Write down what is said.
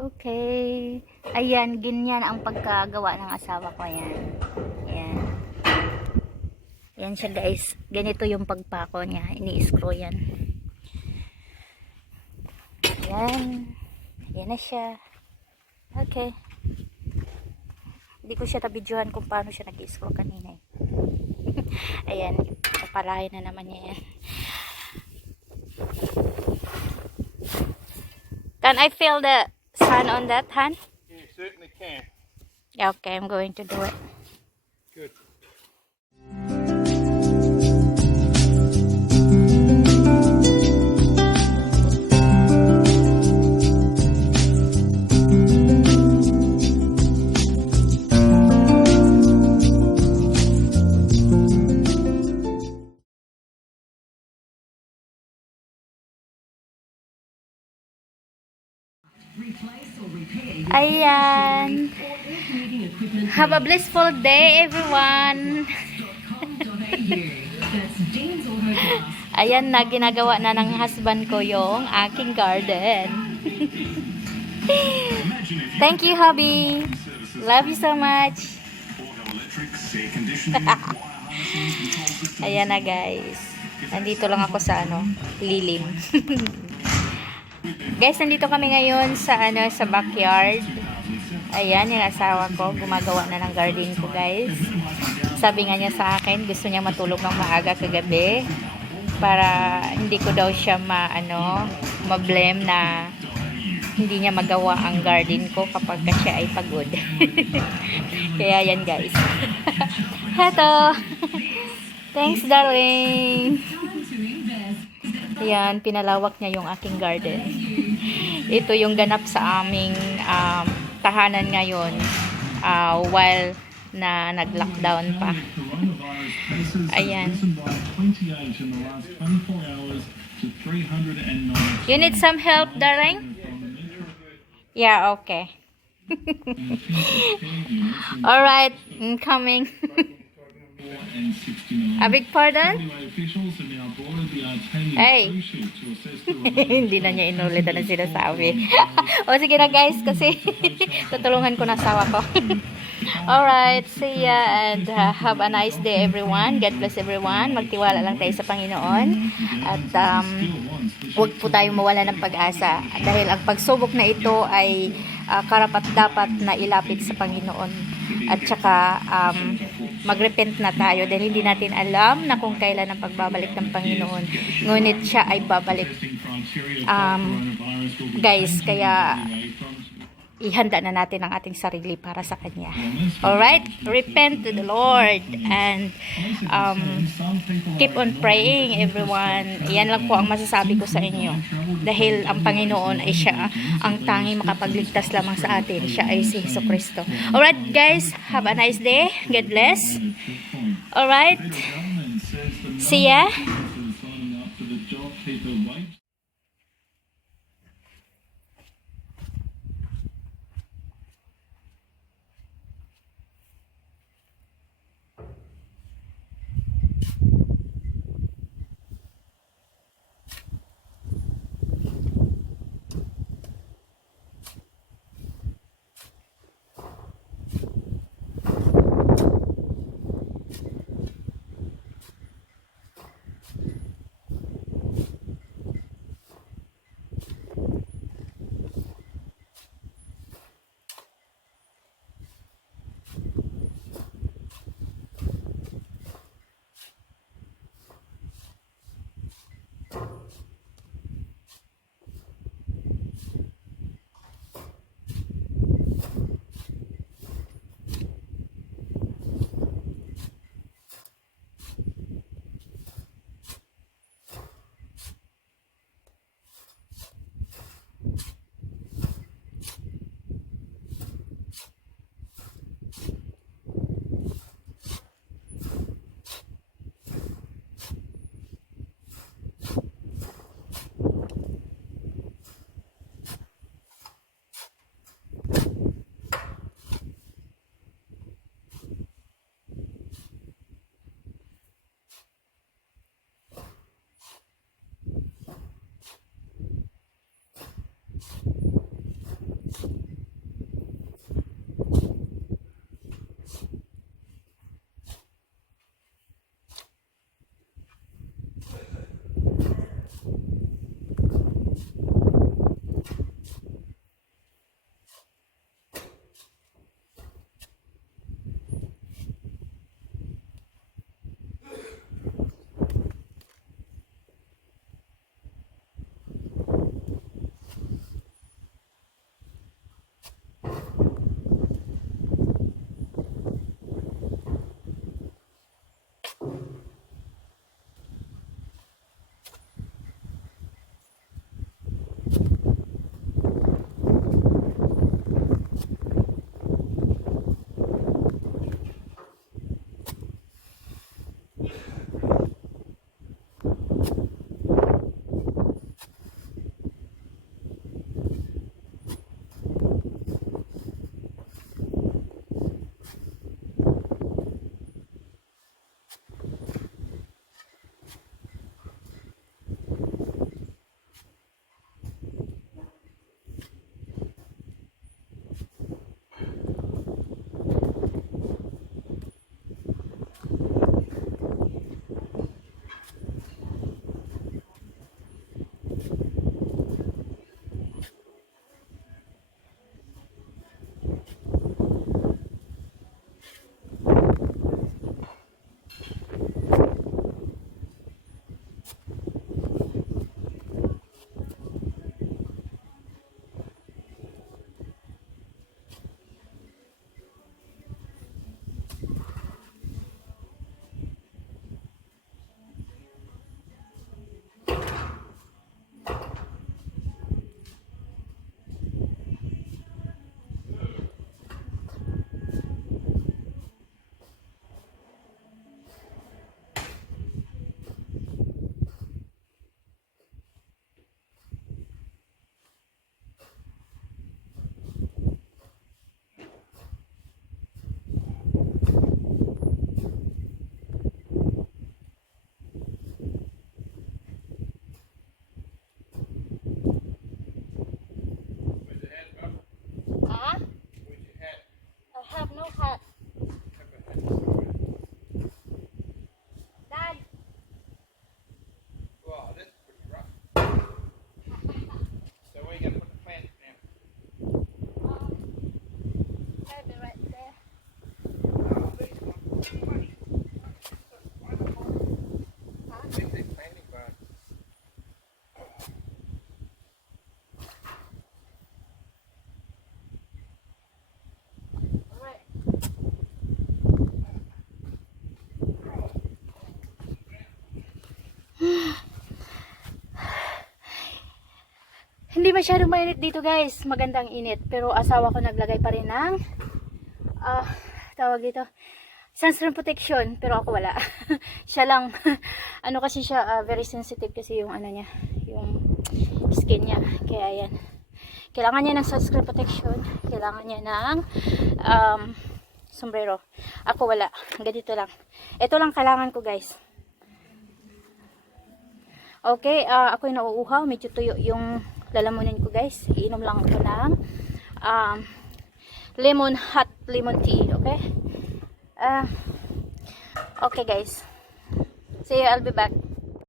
Okay. Ayan, ganyan ang pagkagawa ng asawa ko. Ayan. Ayan. Ayan siya guys. Ganito yung pagpako niya. Ini-screw yan. Ayan. Ayan na siya. Okay. Hindi ko siya nabidyohan kung paano siya nag-screw kanina. Ayan. Papalahin na naman niya yan. Can I feel the sun on that hand? You certainly can. Yeah, okay, I'm going to do it. Good. Ayan. Have a blissful day, everyone. Ayan na, ginagawa na ng husband ko yung aking garden. Thank you, hubby. Love you so much. Ayan na, guys. Nandito lang ako sa lilim. Guys, nandito kami ngayon sa sa backyard. Ayan, yung asawa ko gumagawa na ng garden ko, guys. Sabi nga niya sa akin, gusto niya matulog ng maaga kagabi para hindi ko daw siya ma-blame na hindi niya magawa ang garden ko kapag siya ay pagod. Kaya yan, guys. Heto. Thanks, darling. Ayan, pinalawak niya yung aking garden. Ito yung ganap sa aming tahanan ngayon while na nag-lockdown pa. Ayan. You need some help, darling? Yeah, okay. Alright, I'm coming. A big pardon? Hey. Hindi na niya inulitan na sinasabi. O sige na, guys, kasi tutulungan ko na asawa ko. Alright, see ya and have a nice day, everyone. God bless everyone. Magtiwala lang tayo sa Panginoon. At huwag po tayong mawala ng pag-asa. Dahil ang pagsubok na ito ay karapat-dapat na ilapit sa Panginoon. At saka magrepent na tayo dahil hindi natin alam na kung kailan ang pagbabalik ng Panginoon. Ngunit siya ay babalik. Guys, kaya ihanda na natin ang ating sarili para sa Kanya. Alright? Repent to the Lord and keep on praying, everyone. Yan lang po ang masasabi ko sa inyo. Dahil ang Panginoon ay siya ang tanging makapagligtas lamang sa atin. Siya ay si Jesucristo. Alright, guys. Have a nice day. God bless. Alright. See ya. Hindi masyadong mainit dito guys. Magandang init. Pero asawa ko naglagay pa rin ng tawag dito, sunscreen protection. Pero ako wala. Siya lang. Ano kasi siya, very sensitive kasi yung ano niya, yung skin niya. Kaya yan. Kailangan niya ng sunscreen protection. Kailangan niya ng sombrero. Ako wala. Ganito lang. Ito lang kailangan ko guys. Okay, ako'y nauuhaw. Medyo tuyo yung lalamunin ko guys. Iinom lang ako ng hot lemon tea. Okay? Okay guys. See you, I'll be back.